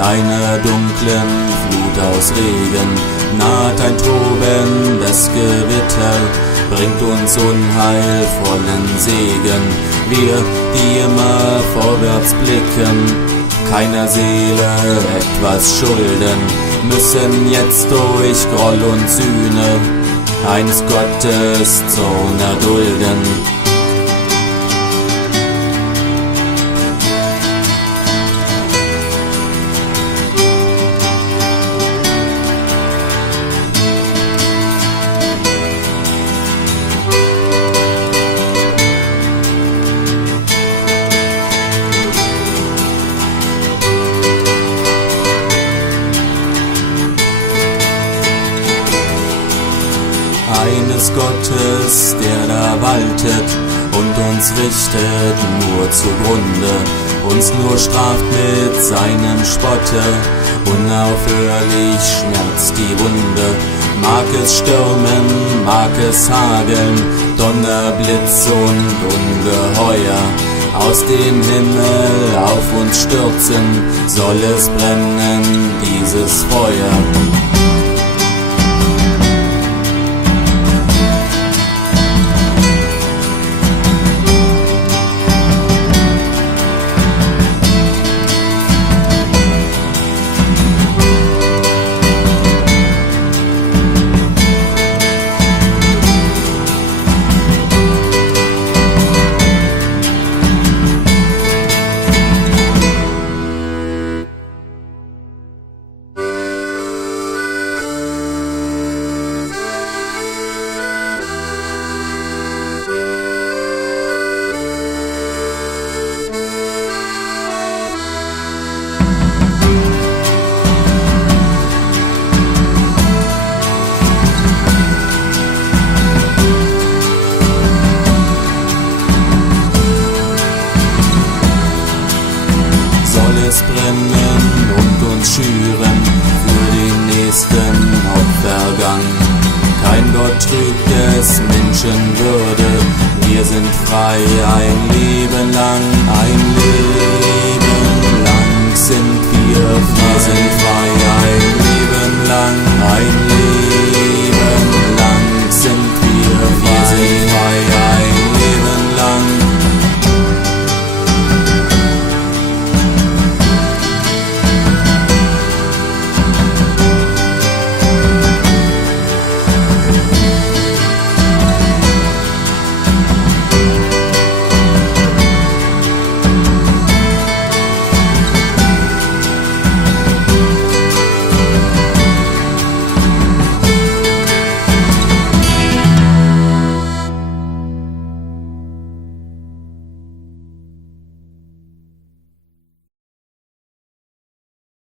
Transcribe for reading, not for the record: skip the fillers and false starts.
einer dunklen Flut aus Regen naht ein tobendes Gewitter, bringt uns unheilvollen Segen. Wir, die immer vorwärts blicken, keiner Seele etwas schulden, müssen jetzt durch Groll und Sühne eines Gottes Zorn erdulden. Eines Gottes, der da waltet und uns richtet nur zugrunde, uns nur straft mit seinem Spotte, unaufhörlich schmerzt die Wunde. Mag es stürmen, mag es hageln, Donner, Blitz und Ungeheuer aus dem Himmel auf uns stürzen, soll es brennen, dieses Feuer. Es brennen und uns schüren für den nächsten Opfergang. Kein Gott trügt des Menschen Würde, wir sind frei ein Leben lang, ein Leben lang sind wir frei, ein Leben lang, ein